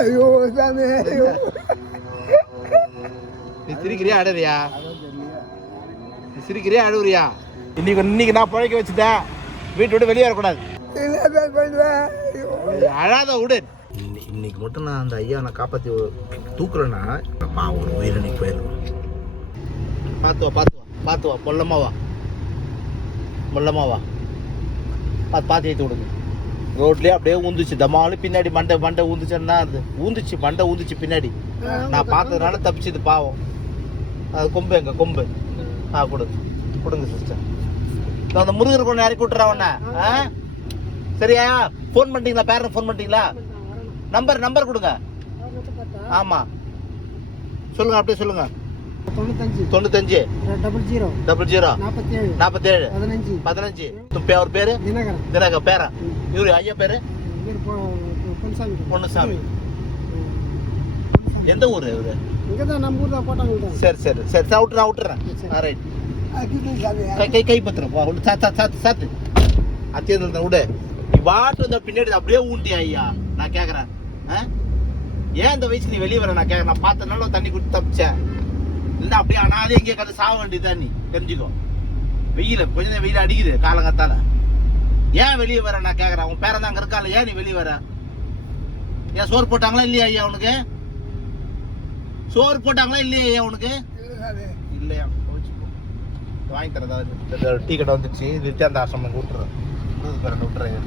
ஐயோ சாமி ஐயோ. நீ சிரிக்கிறியா அழுறியா நீ சிரிக்கிறியா அழுவுறியா? இன்னைக்கு இன்னைக்கு நான் பழக்க வச்சுட்டேன். வீட்டை விட்டு வெளியே வரக்கூடாது. அழாத விடு. இன்னைக்கு மட்டும் நான் அந்த ஐயா நான் காப்பாற்றி தூக்குறேன்னா ஒரு உயிரினைக்கு போயிடும். பார்த்து வா பார்த்து வா பார்த்து வா. பொல்லமா வா. பொல்லமா வா பார்த்து பார்த்து ஏற்றி விடுங்க. ரோட்லேயே அப்படியே ஊந்துச்சு. தமாலு பின்னாடி மண்டை மண்டை ஊந்துச்சுன்னா அது ஊந்துச்சு மண்டை ஊந்துச்சு பின்னாடி. நான் பார்த்ததுனால தப்பிச்சுது பாவம். அது கொம்பு எங்க கொம்பு. ஆ கொடுங்க. கொடுங்க சிஸ்டர் நான் அந்த முருகர் கொண்டு இறக்கி விட்டுறா உன்ன. ஆ? சரியா? ஃபோன் பண்ணிட்டீங்களா? பேரண்ட் ஃபோன் பண்ணிட்டீங்களா? நம்பர் நம்பர் கொடுங்க. ஆமாம் சொல்லுங்க அப்படியே சொல்லுங்க. தொண்ணூத்தஞ்சு. டபுள் ஜீரோ டபுள் ஜீரோ நாற்பத்தி ஏழு நாற்பத்தேழு பதினஞ்சு. பதினஞ்சு. பே- அவர் பேரு? தினகரன். தினக பேரா? இவரு ஐயா பேரு? பொன்னுசாமி. எந்த ஊரு இவரு? இங்கே தான் நம்ம ஊர் தான். போட்டாங்க சரி. சரி சரி நான் விட்டுறேன் விட்டுறேன் ஆ ரைட் கை கை கை பத்திரம் விடு சாத்து சாத்து சாத்து அத்தியம் விடு நீ வந்த பின்னாடி அப்படியே ஊண்டியா ஐயா. நான் கேக்குறேன். ஆ? ஏன் இந்த வயசு நீ வெளியே வர? நான் கேக்குறேன். நான் பார்த்தனால தண்ணி குடிச்சு தப்பிச்சேன். இல்லை அப்படியே அனாதே எங்கேயே கதை சாக வேண்டியதுதான் நீ. தெரிஞ்சுக்கோ. வெயில கொஞ்ச நேரம் வெயில் அடிக்குது காலங்கத்தால. ஏன் வெளியே வர நான் கேக்குறேன். உன் பேரன் தான் அங்க இருக்கால ஏன் நீ வெளியே வர? ஏன் சோறு போட்டாங்களா இல்லையா ஐயா உனக்கு? சோறு போட்டாங்களா இல்லையா ஐயா உனக்கு? இல்லையா. வாங்கி தரதா டீ கடை வந்துச்சு. இது நித்யானந்த ஆசிரமம் விட்டுறேன் விட்டுறேன் விட்டுறேன்.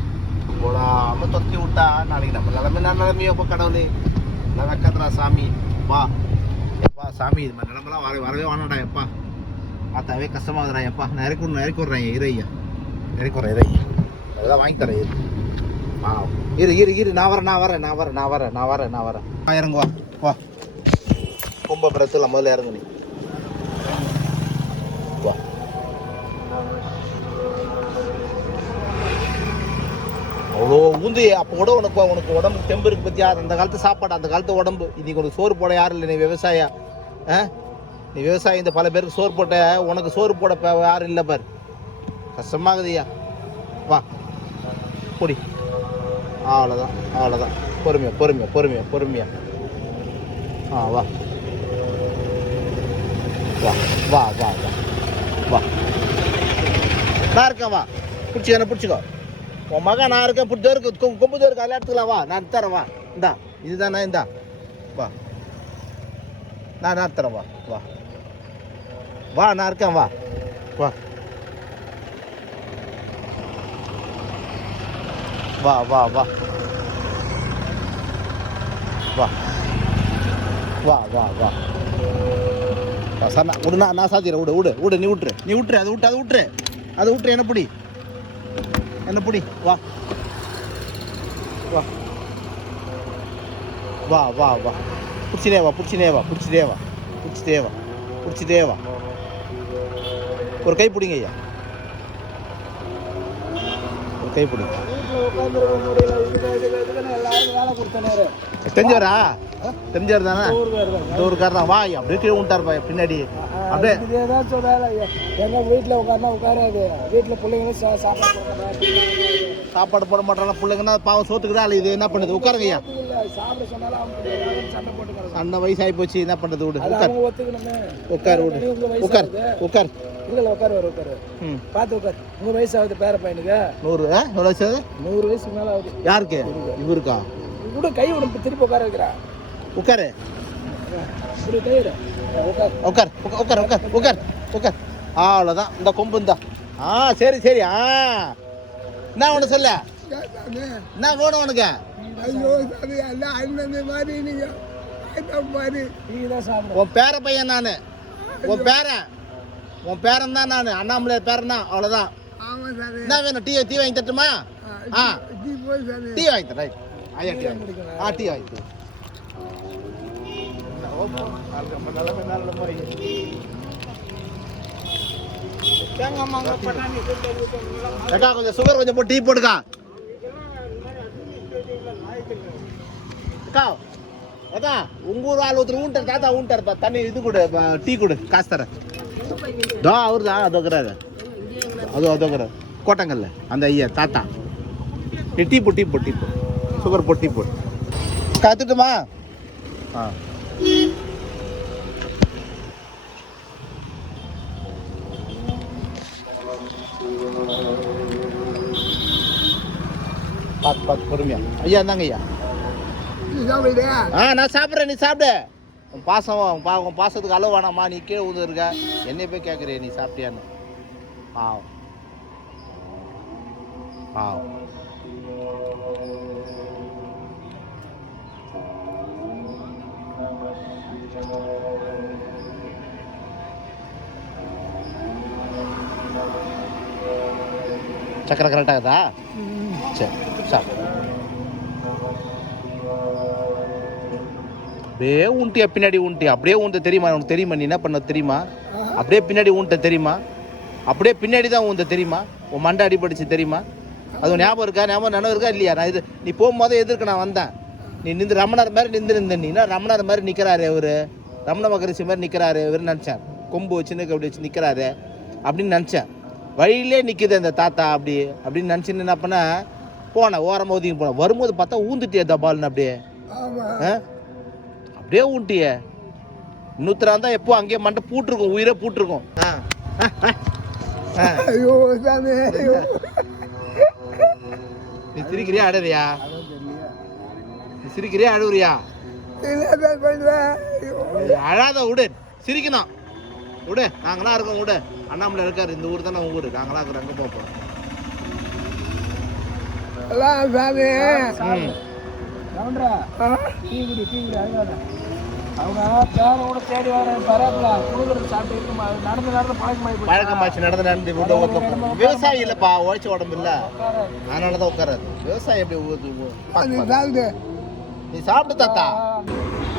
போடாம தொத்தி விட்டா நாளைக்கு நம்ம நிலைமை நான் நிலைமையோ கடவுளே. நான் வைக்காதரா சாமி. வா. எப்பா சாமி இது மாதிரி நிலமெல்லாம் வர வரவே வாங்கடா எப்பா. பார்த்தாவே கஷ்டமாகுதுடா எப்பா. நான் இறக்கி விட்றேன் இறக்கி விட்றேன் இரு ஐயா. இறக்கி விட்றேன் இரு ஐயா. அதெல்லாம் வாங்கி தரேன் இரு. ஆ இரு இரு இரு. நான் வரேன் நான் வரேன் நான் வரேன் நான் வரேன் நான் வரேன் நான் வரேன். இறங்குவா வா. வா. கும்ப பிரத்துல முதல்ல இறங்கு நீ. அவ்வளோ ஊந்து அப்போ கூட உனக்கு உனக்கு உடம்பு தெம்பு இருக்கு பற்றியா அந்த காலத்து சாப்பாடு அந்த காலத்து உடம்பு. இன்றைக்கி உனக்கு சோறு போட யாரும் இல்லை நீ விவசாய. ஆ? நீ விவசாயி இந்த பல பேருக்கு சோறு போட்ட உனக்கு சோறு போட யாரும் இல்லை பார். கஷ்டமாகுதுயா வா. பொடி அவ்வளோதான் அவ்வளோதான் பொறுமையா பொறுமையா பொறுமையா பொறுமையா. ஆ வா. வா வா வா வா. வா. நான் இருக்கேன் வா. பிடிச்சி பிடிச்சிக்கோ. உன் மகன் நான் இருக்கேன் இப்படி இருக்கு கொ- கொம்பு இருக்கு அதெல்லாம் எடுத்துக்கலாம் வா. நான் தரேன் வா. இந்தா இதுதானா இந்தா. வா. நான் நான் தரேன் வா. வா. வா நான் இருக்கேன் வா. வா. வா வா வா. வா. வா வா வா. ஆ, சார் நான் விடு நான் நான் சாத்திடுறேன் விடு விடு விடு நீ விட்டுரு நீ விட்டுரு அதை விட்டு அதை விட்டுரு அதை விட்டுரு என்ன பிடி? என்ன பிடி வா. வா. வா வா வா. பிடிச்சினே வா பிடிச்சினே வா பிடிச்சிட்டே வா பிடிச்சிட்டே வா பிடிச்சிட்டே வா. ஒரு கை பிடிங்க ஐயா. ஒரு கை பிடிங்க. தெரிஞ்சவரா தெரிஞ்சவர் தானே இந்த ஊருக்காரர் தான் வா ஐயா, அப்படியே கீழே விட்டார் பின்னாடி அப்படியே வேலை எங்க வீட்டில் உட்கார்னா உட்காராது வீட்டில் பிள்ளைங்களும் சாப்பாடு போட மாட்டாங்க. சாப்பாடு போட மாட்டாங்க பிள்ளைங்கன்னா பாவம் சோத்துக்கு தான் இது என்ன பண்ணுது உட்காருங்க ஐயா இல்ல. அண்ணன் வயசாகி போச்சு என்ன பண்ணுறது விடு உட்கார். உட்கார் விடு வயசு உட்கார். உட்கார் இல்ல, இல்ல, உட்காரு, வரு, உட்காரு. பார்த்து உட்காரு. உங்க வயசு ஆகுது பேர பையனுக்கு நூறு எவ்வளோ வயசு? நூறு வயசுக்கு மேல ஆகுது யாருக்கு இவருக்கா கூட கை விட திருப்பி உட்கார வைக்கிறா. உட்காரு. இப்படி கை. உட்காரு உட்கார் உட்கார் உட்கார் உட்கார் உட்கார் உட்கார். அவ்வளோதான் இந்த கொம்பு இந்தா. ஆ சரி சரி ஆ. என்ன ஒன்று சொல்ல? என்ன வேணும் உனக்கு? ஐயோ சாமி எல்லாம் அண்ணன் மாதிரி நீங்க மாதிரி. நீங்க தான் சாப்பிடும் உன் பேர பையன் நான். உன் பேரன் உன் பேரன் தான் நான். அண்ணாமலையார் பேரன் தான் அவ்வளோதான் என்ன வேணும்? டீ டீ வாங்கி தட்டுமா ஆ டீ போய் டீ வாங்கி தரேன் ரைட் ஐயா டீ வாங்கி ஆ டீ கொஞ்சம் சுகர் கொஞ்சம் போட்டு டீ போடுக்கா. அக்கா அக்கா உங்க ஊர் ஆள் ஒருத்தர் ஊன்ட்டார் தாத்தா ஊன்ட்டார் தண்ணி இது கொடு டீ கொடு காசு தர தோ அவரு தான் அது அது கோட்டங்கல்ல அந்த ஐயா தாத்தா. நீ டீ போட்டு டீ போட்டு டீ போட்டு சுகர் போட்டு போட்டு கத்துட்டுமா? ஆ. பார்த்து பார்த்து பொறுமையா. ஐயா இந்தாங்க ஐயா. ஆ நான் சாப்பிட்றேன் நீ சாப்பிடு. உன் பாசம் பா உன் பாசத்துக்கு அளவு வேணாமா நீ கீழே ஊந்து இருக்க. என்னைய போய் கேட்குறிய நீ சாப்பிட்டியான்னு. பாவம். பாவம். சக்கரை கரெக்டாகுதா? சரி சார் அப்படியே உண்டியா பின்னாடி ஊன்ட்டி அப்படியே உண்ட தெரியுமா? உனக்கு தெரியுமா? நீ என்ன பண்ண தெரியுமா? அப்படியே பின்னாடி உண்ட தெரியுமா? அப்படியே பின்னாடி தான் உந்த தெரியுமா? உன் மண்டை அடிபடிச்சு தெரியுமா? அது ஞாபகம் இருக்கா? ஞாபகம் நினைவு இருக்கா? இல்லையா? நான் இது நீ போகும்போது எதிர்க்க நான் வந்தேன். நீ நின்று ரமணர் மாதிரி நின்று இருந்த நீ. என்ன ரமணர் மாதிரி நிற்கிறாரு அவரு? ரமண மகரிஷி மாதிரி நிற்கிறாரு இவர் நினச்சேன். கொம்பு வச்சுன்னு அப்படி வச்சு நிற்கிறாரு அப்படின்னு நினச்சேன். வழியிலே நிற்குது அந்த தாத்தா அப்படி அப்படின்னு நினச்சின்னு என்ன பண்ண போனேன் ஓரமாக ஒதுங்கி போனேன் வரும்போது பார்த்தா ஊந்துட்டியே தபால்னு அப்படியே? அப்படியே ஊட்டிய இன்னொருத்தரா இருந்தா எப்போ அங்கேயே மண்டை பூட்டிருக்கும் உயிரே பூட்டிருக்கும். நீ சிரிக்கிறியா அழுறியா நீ சிரிக்கிறியா அழுவுறியா? அழாத விடு சிரிக்கணும். விடு நாங்களாம் இருக்கோம் விடு அண்ணாமலை இருக்காரு இந்த ஊர் தானே ஊர். நாங்களாம் இருக்கிறோம் அங்கே போப்போம் விவசாயி இல்லைப்பா உழைச்ச உடம்பு இல்லை. அதனால தான் உட்காராது விவசாயி எப்படி நீ சாப்பிடு தாத்தா.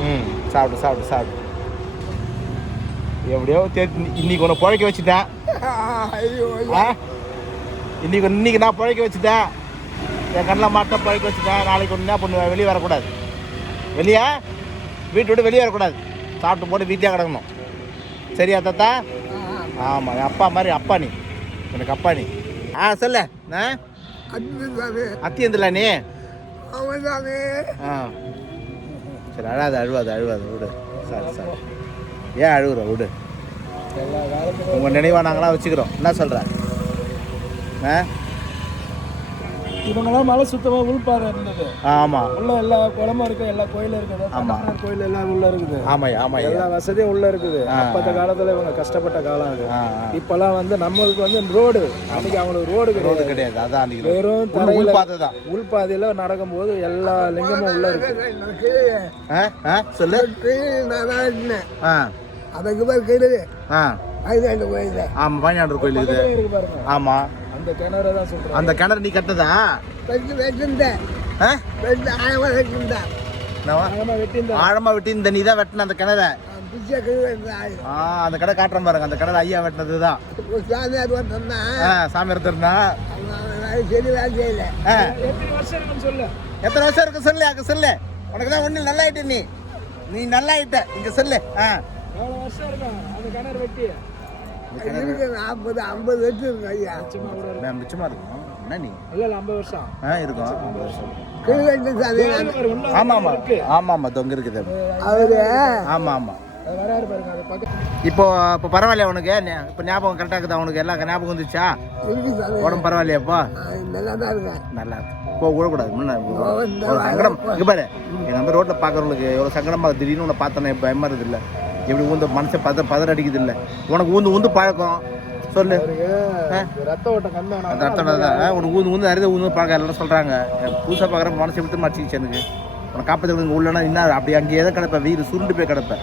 ம் சாப்பிடு சாப்பிடு சாப்பிடு. எப்படியோ இன்னைக்கு உன்னை பழைக்க வச்சுட்டேன். இன்னைக்கு இன்னைக்கு நான் பழைக்க வச்சுட்டேன். என் கண்ணில் மாட்ட பழைக்க வச்சுட்டேன். நாளைக்கு ஒன்று என்ன பண்ணுவேன்? வெளியே வரக்கூடாது. வெளியே? வீட்டை விட்டு வெளியே வரக்கூடாது. சாப்பிட்டு போட்டு வீட்டிலே கிடக்கணும். சரியா தாத்தா? ஆமாம் என் அப்பா மாதிரி அப்பா நீ. எனக்கு அப்பா நீ. ஆ சொல்ல. அத்தி எந்திரல நீ? சரி அழாத அழுவாது அழுவாது விடு. Sorry sorry. ஏன் அழுகுற விடு. உங்கள் நினைவா நாங்களாம் வச்சுக்கிறோம். என்ன சொல்கிற ஆ? இவங்கெல்லாம் மலை சுத்தமா உள்பாதை இருந்தது. ஆமாம் உள்ள எல்லா குளமும் இருக்கு எல்லா கோயிலும் இருக்குது ஆமா. கண்ணப்பனார் கோயில் எல்லாம் உள்ள இருக்குது. ஆமாய்யா ஆமாய்யா எல்லா வசதியும் உள்ள இருக்குது. அப்பத்த காலத்துல இவங்க கஷ்டப்பட்ட காலம் அது. இப்பெல்லாம் வந்து நம்மளுக்கு வந்து ரோடு. அன்னைக்கு அவங்களுக்கு ரோடு ரோடு கிடையாது. அதான் வெறும் தரையில உள் பாதை தான். உள்பாதையில நடக்கும்போது எல்லா லிங்கமும் உள்ள இருக்கு. ஆ சொல்லு. ஆ. அதுக்கு பேர் கிடையாது ஆ. ஐதாண்டு கோயில். ஆமாம் பயனாளர் கோயில் இருக்குது ஆமாம் அந்த கிணறு தான் சொல்றேன் அந்த கிணறு நீ கட்டதா? வெட்டி வெட்டிருந்தேன். ஆ? வெட்டி ஆயமா வெட்டிருந்தேன். ஆழமா வெட்டி இந்த நீ தான் வெட்டின அந்த கிணற? அந்த கடை காட்டுறேன் பாருங்க. அந்த கடை ஐயா வெட்டினது தான் சாமியார் வந்தா ஆ சாமி எடுத்துருந்தா சரி வேலை செய்யல. எத்தனை வருஷம் இருக்குன்னு சொல்லு. எத்தனை வருஷம் இருக்கு சொல்லு அங்க சொல்லு. உனக்கு தான் ஒண்ணு நல்லா ஆயிட்ட நீ. நீ நல்லா ஆயிட்ட இங்க சொல்லு. ஆ. வருஷம் இருக்கும் அந்த கிணறு வெட்டி? நாற்பது ஐம்பது வருஷம் இருக்கு ஐயா. நான் மிச்சமா இருக்கும். என்ன நீ? இல்லை இல்லை ஐம்பது வருஷம். ஆ இருக்கும். ஐம்பது வருஷம். கிழக்கு ஆமா ஆமா. ஆமா ஆமா. தொங்க இருக்குது. அவரு. ஆமா ஆமா. வராரு பாருங்க அது பக்கத்து இப்போ இப்போ பரவாயில்லையா உனக்கு? இப்போ ஞாபகம் கரெக்டாக இருக்குதா உனக்கு? எல்லாம் ஞாபகம் வந்துச்சா? உடம்பு பரவாயில்லையா இப்போ? நல்லா தான் இருக்கேன் நல்லா இருக்கு. இப்போ விடக்கூடாது. சங்கடம். இங்க பாரு. எங்க நம்ம ரோட்ல பாக்குறவங்களுக்கு எவ்வளவு சங்கடமா இருக்கு. திடீர்னு உன்னை பார்த்தோன்னே பயமா இருக்குது இல்ல இப்படி ஊந்து மனசை பத பதற அடிக்குது இல்ல உனக்கு ஊந்து ஊந்து பழக்கம். சொல்லு. ரத்த ஓட்டம் கம்மி அந்த அர்த்தம் தான் உனக்கு ஊந்து ஊந்து நிறைய ஊந்து பழக்கம் எல்லாரும் சொல்றாங்க. எனக்கு புதுசா பாக்குற மனசை விட்டு மடிச்சிச்சு எனக்கு. உனக்கு காப்பத்துக்கு உள்ளனா இன்னும் அப்படி அங்கேயே தான் கிடப்பேன். வீடு சுருண்டு போய் கிடப்பேன்.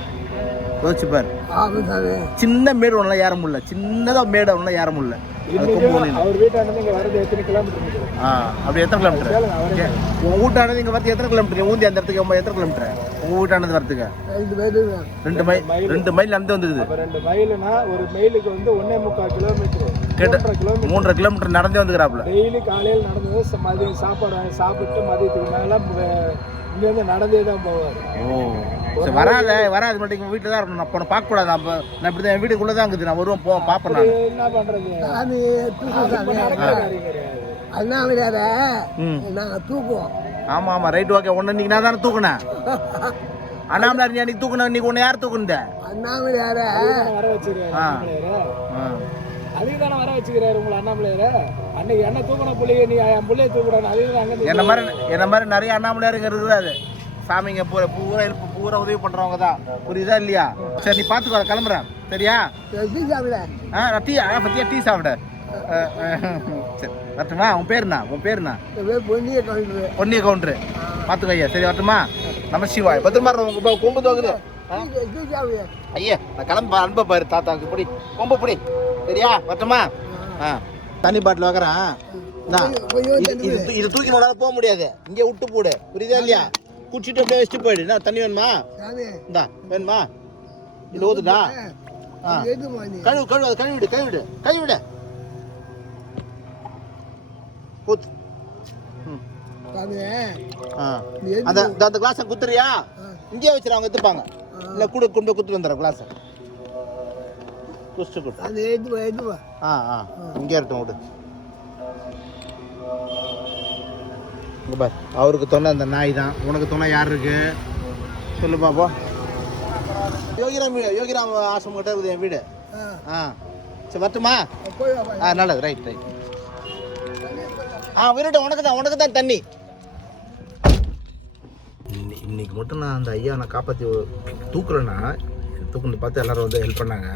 யோசிச்சு பாரு. ஆமாம் சாமி சின்ன மேடு ஒன்றா ஏற முடியல. சின்னதா மேடு ஒன்றா ஏற முடியல. ஆ அப்படி எத்தனை கிலோமீட்டர் உன் வீட்டானது இங்க எத்தனை கிலோமீட்டர் ஊந்தி அந்த இடத்துக்கு எத்தனை கிலோமீட்டர் உங்க வீட்டானது வரதுக்கு ரெண்டு மைல் ரெண்டு மைல் நடந்து வந்துக்குது ரெண்டு மைலுனா ஒரு மைலுக்கு வந்து ஒன்னே முக்கால் கிலோமீட்டர் கேட்ட மூன்றரை கிலோமீட்டர் நடந்தே வந்துக்கிறாப்புல. டெய்லி காலையில் நடந்தது ச- மதியம் சாப்பாடு சாப்பிட்டு மதியத்துக்கு மேலே இங்கேருந்து நடந்தே தான் போவார். ஓ வராத வராது மட்டும் வீட்டில் தான் இருக்கணும். நான் பார்க்க கூடாது அப்போ நான் இப்படி தான் என் வீட்டுக்குள்ளே தான் இருக்குது. நான் வருவேன் போவேன் பார்ப்பேன் நான். என்ன பண்ணுறது அது ம். நாங்கள் தூக்குவோம். ஆமா ஆமா ரைட் ஓகே உன்னை இன்னைக்கு நான் தானே தூக்குனேன்? அண்ணாமலை நீ அன்னைக்கு தூக்குன இன்னைக்கு உன்னை யார் தூக்குனத? அண்ணாமலை யார அதுக்கு வர வச்சிருக்காரு ஆ. அண்ணாமலையார ஆ. அதுக்கு தானே வர வச்சுக்கிறாரு உங்களை அண்ணாமலையார அன்னைக்கு என்ன தூக்கின புள்ளைய நீ என் புள்ளைய தூக்குறான்னு அதுக்கு தான் அங்க என்ன மாதிரி என்ன மாதிரி நிறைய அண்ணாமலையாருங்க இருக்குது சாமிங்க பூரா பூரா ஹெல்ப் பூரா உதவி பண்றவங்க தான். புரியுதா இல்லையா? சரி நீ பார்த்துக்கோ கிளம்புறேன். சரியா? எப்படி சாப்பிட. ஆ டீ ஆ பத்தியா டீ சாப்பிட. சரி வரட்டுமா? உன் பேர் என்ன உன் பேர் என்ன பொன்னிய கவுண்டரு பொன்னிய கவுண்டரு பார்த்துக்கோ ஐயா. சரி வரட்டுமா? நம்ம சிவாய். பத்திரமா உங்க கொம்பு தோக்குது ஐயா நான் கிளம்ப அன்பை பாரு தாத்தாவுக்கு. பிடி கொம்பு பிடி. சரியா? ஆ. தண்ணி பாட்டில் வைக்கிறேன். இது- தூக்கி நம்மளால போக முடியாது. இங்கே விட்டு போடு. புரியுதா இல்லையா? குடிச்சிட்டு அப்படியே வச்சுட்டு போயிடு. என்ன தண்ணி வேணுமா? இந்தா வேணுமா? இது நீ? கழுவு கழுவு அது கழுவிடு கழுவிடு கழுவிடு. ஊத்து. அந்த அந்த கிளாஸை குத்துறியா? இங்கேயே வச்சிரு அவங்க எடுத்துப்பாங்க இல்லை கூட கொண்டு போய் குத்துட்டு வந்துடுறேன் கிளாஸை குடிச்சிட்டு கொடு அந்த எதுமா எதுமா ஆ ஆ. இங்கே இருக்கட்டும் விடு. இங்க பார். அவருக்கு துணை அந்த நாய் தான். உனக்கு துணை யார் இருக்கு? சொல்லு பாப்போ. யோகிராம் வீடு யோகிராம் ஆசிரமம் கிட்ட இருக்குது என் வீடு. ஆ. சரி வரட்டுமா? ஆ நல்லது ரைட் ரைட் ஆ விருட்டு உனக்கு தான் உனக்கு தான் தண்ணி. இன்னைக்கு மட்டும் நான் அந்த ஐயா நான் காப்பாற்றி தூக்குறேன்னா தூக்குனது பார்த்து எல்லாரும் வந்து ஹெல்ப் பண்ணாங்க.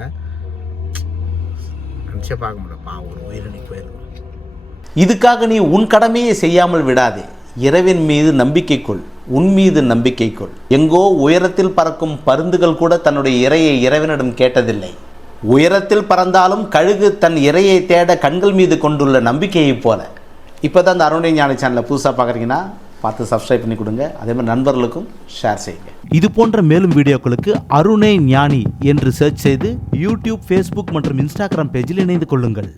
நினச்சே பார்க்க முடியல பாவம் ஒரு உயிர் போயிருக்கும் இதுக்காக நீ உன் கடமையை செய்யாமல் விடாதே. இறைவின் மீது நம்பிக்கை கொள் உன் மீது நம்பிக்கை கொள். எங்கோ உயரத்தில் பறக்கும் பருந்துகள் கூட தன்னுடைய இரையை இறைவனிடம் கேட்டதில்லை. உயரத்தில் பறந்தாலும் கழுகு தன் இறையை தேட கண்கள் மீது கொண்டுள்ள நம்பிக்கையைப் போல. இப்போ தான் அந்த அருணை ஞான சேனலை புதுசாக பார்க்குறீங்கன்னா பார்த்து சப்ஸ்கிரைப் பண்ணி கொடுங்க. அதே மாதிரி நண்பர்களுக்கும் ஷேர் செய்யுங்க. இது போன்ற மேலும் வீடியோக்களுக்கு அருணை ஞானி என்று சர்ச் செய்து யூடியூப் ஃபேஸ்புக் மற்றும் இன்ஸ்டாகிராம் பேஜில் இணைந்து கொள்ளுங்கள்.